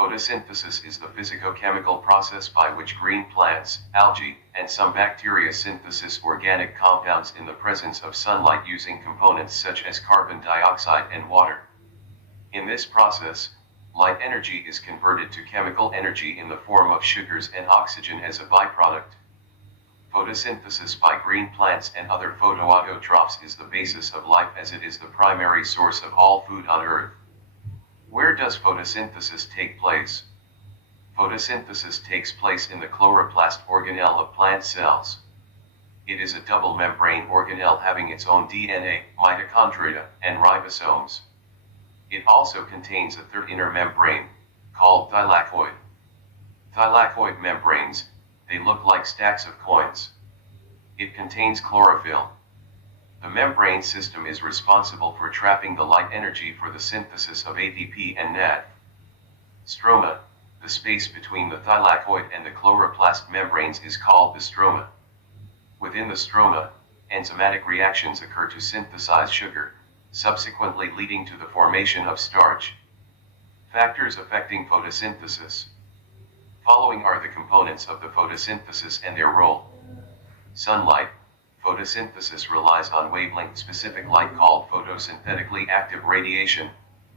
Photosynthesis is the physicochemical process by which green plants, algae, and some bacteria synthesize organic compounds in the presence of sunlight using components such as carbon dioxide and water. In this process, light energy is converted to chemical energy in the form of sugars and oxygen as a byproduct. Photosynthesis by green plants and other photoautotrophs is the basis of life as it is the primary source of all food on Earth. Where does photosynthesis take place? Photosynthesis takes place in the chloroplast organelle of plant cells. It is a double membrane organelle having its own DNA, mitochondria, and ribosomes. It also contains a third inner membrane, called thylakoid. Thylakoid membranes, they look like stacks of coins. It contains chlorophyll. The membrane system is responsible for trapping the light energy for the synthesis of ATP and NAD. Stroma, the space between the thylakoid and the chloroplast membranes, is called the stroma. Within the stroma, enzymatic reactions occur to synthesize sugar, subsequently leading to the formation of starch. Factors affecting photosynthesis. Following are the components of the photosynthesis and their role. Sunlight. Photosynthesis relies on wavelength-specific light called photosynthetically active radiation,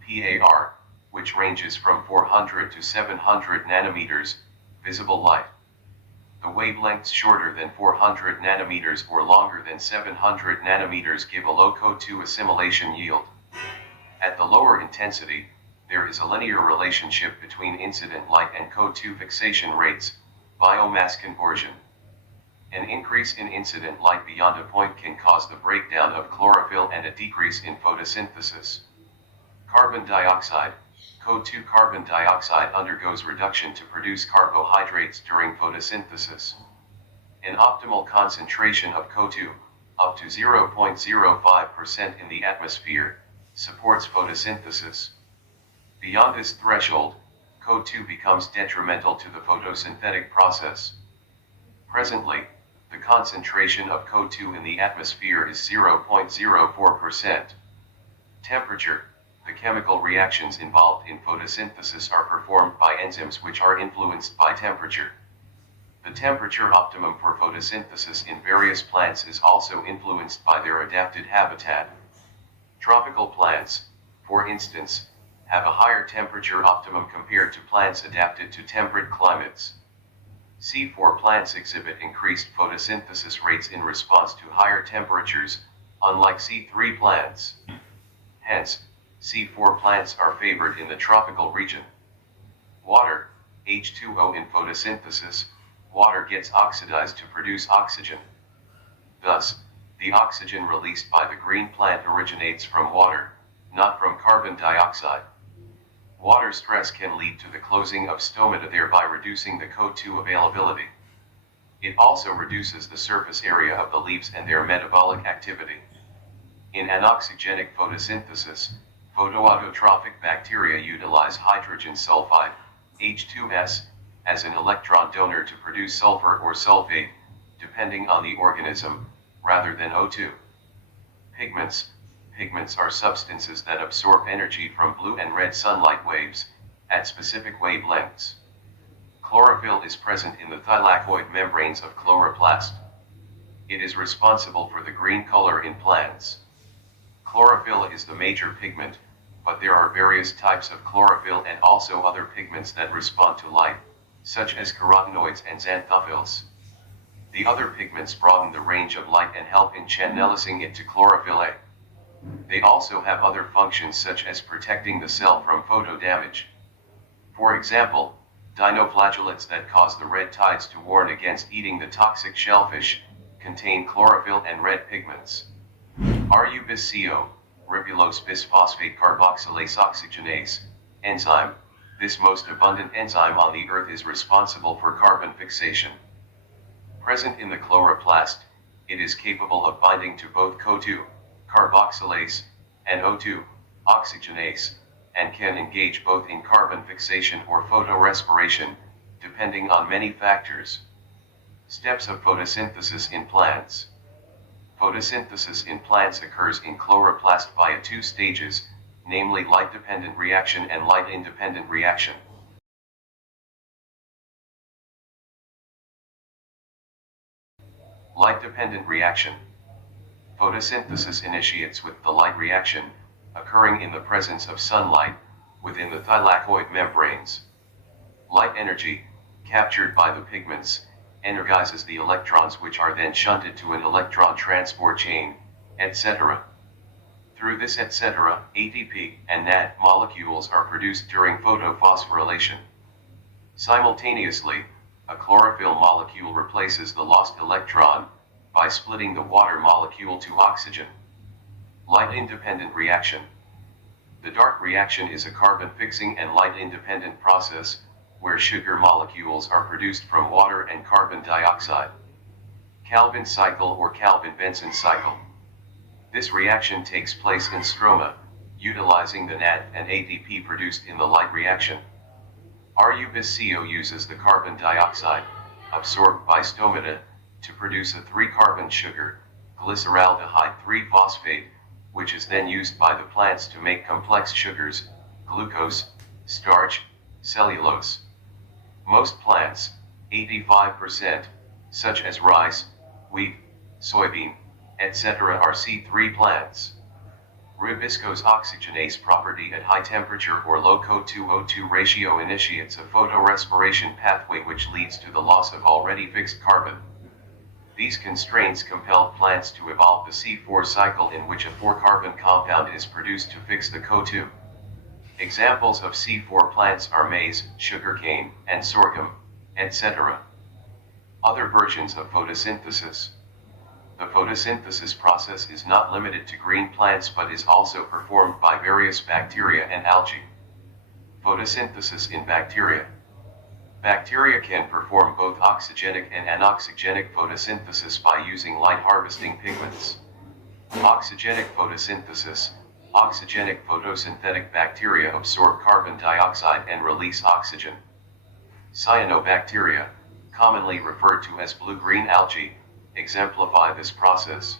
PAR, which ranges from 400 to 700 nanometers, visible light. The wavelengths shorter than 400 nanometers or longer than 700 nanometers give a low CO2 assimilation yield. At the lower intensity, there is a linear relationship between incident light and CO2 fixation rates, biomass conversion. An increase in incident light beyond a point can cause the breakdown of chlorophyll and a decrease in photosynthesis. Carbon dioxide. CO2 carbon dioxide undergoes reduction to produce carbohydrates during photosynthesis. An optimal concentration of CO2, up to 0.05% in the atmosphere, supports photosynthesis. Beyond this threshold, CO2 becomes detrimental to the photosynthetic process. Presently, the concentration of CO2 in the atmosphere is 0.04%. Temperature. The chemical reactions involved in photosynthesis are performed by enzymes which are influenced by temperature. The temperature optimum for photosynthesis in various plants is also influenced by their adapted habitat. Tropical plants, for instance, have a higher temperature optimum compared to plants adapted to temperate climates. C4 plants exhibit increased photosynthesis rates in response to higher temperatures, unlike C3 plants. Hence, C4 plants are favored in the tropical region. Water, H2O. In photosynthesis, water gets oxidized to produce oxygen. Thus, the oxygen released by the green plant originates from water, not from carbon dioxide. Water stress can lead to the closing of stomata, thereby reducing the CO2 availability. It also reduces the surface area of the leaves and their metabolic activity. In anoxygenic photosynthesis, photoautotrophic bacteria utilize hydrogen sulfide, H2S, as an electron donor to produce sulfur or sulfate, depending on the organism, rather than O2. Pigments. Pigments are substances that absorb energy from blue and red sunlight waves, at specific wavelengths. Chlorophyll is present in the thylakoid membranes of chloroplast. It is responsible for the green color in plants. Chlorophyll is the major pigment, but there are various types of chlorophyll and also other pigments that respond to light, such as carotenoids and xanthophylls. The other pigments broaden the range of light and help in channelizing it to chlorophyll A. They also have other functions such as protecting the cell from photo damage. For example, dinoflagellates that cause the red tides to warn against eating the toxic shellfish, contain chlorophyll and red pigments. RU-bis-CO, ribulose bisphosphate carboxylase oxygenase, enzyme. This most abundant enzyme on the earth is responsible for carbon fixation. Present in the chloroplast, it is capable of binding to both CO2, carboxylase, and O2, oxygenase, and can engage both in carbon fixation or photorespiration, depending on many factors. Steps of photosynthesis in plants. Photosynthesis in plants occurs in chloroplast via two stages, namely light-dependent reaction and light-independent reaction. Light-dependent reaction. Photosynthesis initiates with the light reaction, occurring in the presence of sunlight, within the thylakoid membranes. Light energy, captured by the pigments, energizes the electrons, which are then shunted to an electron transport chain, etc. Through this etc., ATP and NAD molecules are produced during photophosphorylation. Simultaneously, a chlorophyll molecule replaces the lost electron by splitting the water molecule to oxygen. Light-independent reaction. The dark reaction is a carbon-fixing and light-independent process, where sugar molecules are produced from water and carbon dioxide. Calvin cycle or Calvin-Benson cycle. This reaction takes place in stroma, utilizing the NAD and ATP produced in the light reaction. RuBisCO uses the carbon dioxide, absorbed by stomata, to produce a 3-carbon sugar, glyceraldehyde 3-phosphate, which is then used by the plants to make complex sugars, glucose, starch, cellulose. Most plants, 85%, such as rice, wheat, soybean, etc. are C3 plants. Rubisco's oxygenase property at high temperature or low CO2-O2 ratio initiates a photorespiration pathway which leads to the loss of already fixed carbon. These constraints compelled plants to evolve the C4 cycle, in which a 4-carbon compound is produced to fix the CO2. Examples of C4 plants are maize, sugarcane, and sorghum, etc. Other versions of photosynthesis. The photosynthesis process is not limited to green plants but is also performed by various bacteria and algae. Photosynthesis in bacteria. Bacteria can perform both oxygenic and anoxygenic photosynthesis by using light-harvesting pigments. Oxygenic photosynthesis. Oxygenic photosynthetic bacteria absorb carbon dioxide and release oxygen. Cyanobacteria, commonly referred to as blue-green algae, exemplify this process.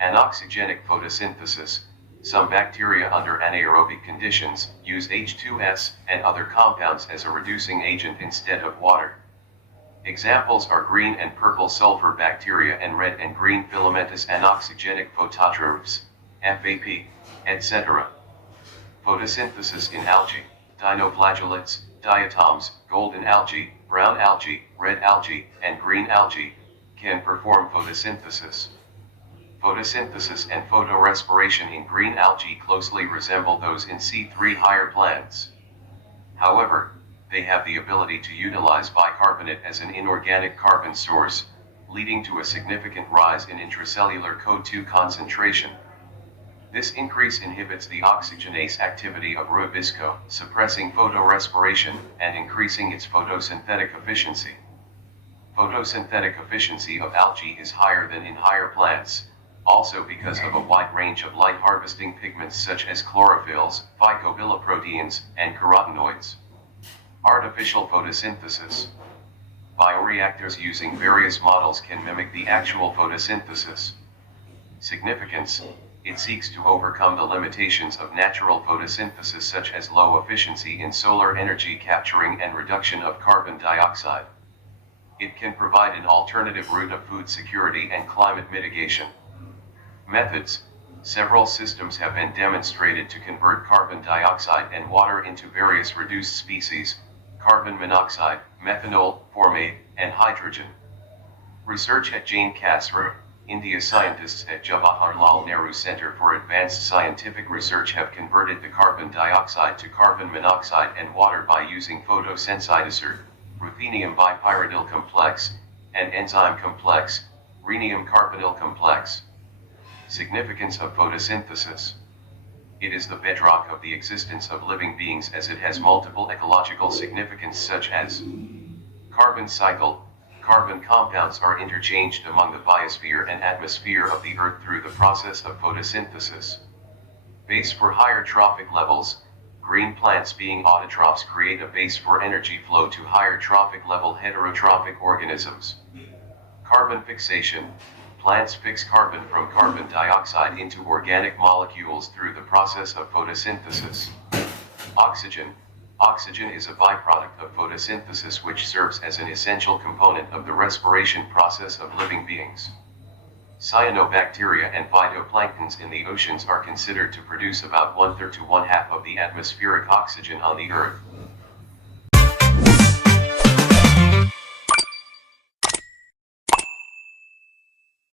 Anoxygenic photosynthesis. Some bacteria under anaerobic conditions use H2S and other compounds as a reducing agent instead of water. Examples are green and purple sulfur bacteria and red and green filamentous anoxygenic phototrophs, FAP, etc. Photosynthesis in algae. Dinoflagellates, diatoms, golden algae, brown algae, red algae, and green algae can perform photosynthesis. Photosynthesis and photorespiration in green algae closely resemble those in C3 higher plants. However, they have the ability to utilize bicarbonate as an inorganic carbon source, leading to a significant rise in intracellular CO2 concentration. This increase inhibits the oxygenase activity of rubisco, suppressing photorespiration and increasing its photosynthetic efficiency. Photosynthetic efficiency of algae is higher than in higher plants, also because of a wide range of light-harvesting pigments such as chlorophylls, phycobiliproteins, and carotenoids. Artificial photosynthesis. Bioreactors using various models can mimic the actual photosynthesis. Significance: it seeks to overcome the limitations of natural photosynthesis, such as low efficiency in solar energy capturing and reduction of carbon dioxide. It can provide an alternative route of food security and climate mitigation. Methods: several systems have been demonstrated to convert carbon dioxide and water into various reduced species: carbon monoxide, methanol, formate, and hydrogen. Research at Jain Kasra, India. Scientists at Jawaharlal Nehru Center for Advanced Scientific Research have converted the carbon dioxide to carbon monoxide and water by using photosensitizer, ruthenium bipyridyl complex, and enzyme complex, rhenium carbonyl complex. Significance of photosynthesis. It is the bedrock of the existence of living beings, as it has multiple ecological significance such as carbon cycle. Carbon compounds are interchanged among the biosphere and atmosphere of the Earth through the process of photosynthesis. Base for higher trophic levels. Green plants, being autotrophs, create a base for energy flow to higher trophic level heterotrophic organisms. Carbon fixation. Plants fix carbon from carbon dioxide into organic molecules through the process of photosynthesis. Oxygen. Oxygen is a byproduct of photosynthesis which serves as an essential component of the respiration process of living beings. Cyanobacteria and phytoplanktons in the oceans are considered to produce about one-third to one-half of the atmospheric oxygen on the Earth.